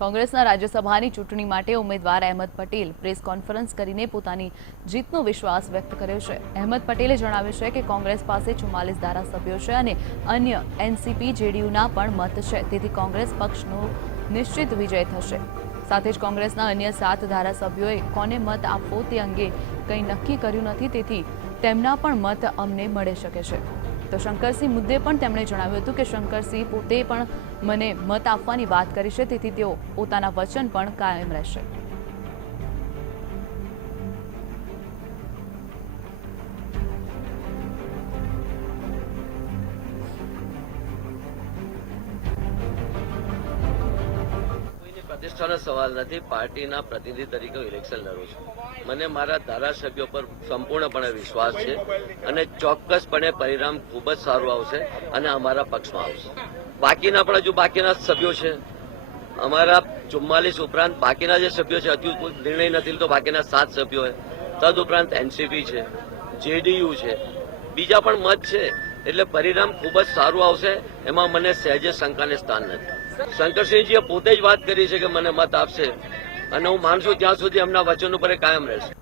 કોંગ્રેસના રાજ્યસભાની ચૂંટણી માટે ઉમેદવાર અહેમદ પટેલ પ્રેસ કોન્ફરન્સ કરીને પોતાની જીતનો વિશ્વાસ વ્યક્ત કર્યો છે। અહેમદ પટેલે જણાવ્યું છે કે કોંગ્રેસ પાસે 44 ધારાસભ્યો છે અને અન્ય એનસીપી જેડીયુના પણ મત છે, તેથી કોંગ્રેસ પક્ષનો નિશ્ચિત વિજય થશે। સાથે જ કોંગ્રેસના અન્ય 7 ધારાસભ્યોએ કોને મત આપવો તે અંગે કંઈ નક્કી કર્યું નથી, તેથી તેમના પણ મત અમને મળી શકે છે। તો શંકરસિંહ મુદ્દે પણ તેમણે જણાવ્યું હતું કે શંકરસિંહ પોતે પણ મને મત આપવાની વાત કરી છે, તેથી તેઓ પોતાના વચન પણ કાયમ રહેશે। પ્રતિષ્ઠાનો સવાલ નથી। પાર્ટીના પ્રતિનિધિ તરીકે ઇલેક્શન લડું છું। મને મારા ધારાસભ્યો પર સંપૂર્ણપણે વિશ્વાસ છે અને ચોક્કસપણે પરિણામ ખૂબ જ સારું આવશે અને અમારા પક્ષમાં આવશે। બાકીના પણ હજુ બાકીના સભ્યો છે, અમારા 44 ઉપરાંત બાકીના જે સભ્યો છે હજુ નિર્ણય નથી લીધો, બાકીના 7 સભ્યો છે, તદુપરાંત એનસીપી છે, જેડીયુ છે, બીજા પણ મત છે, એટલે પરિણામ ખૂબ જ સારું આવશે, એમાં મને સહેજે શંકાને સ્થાન નથી। શંકરસિંહજીએ પોતે જ વાત કરી છે કે મને મત આપશે અને હું માનું છું ત્યાં સુધી એમના વચન ઉપર કાયમ રહેશે।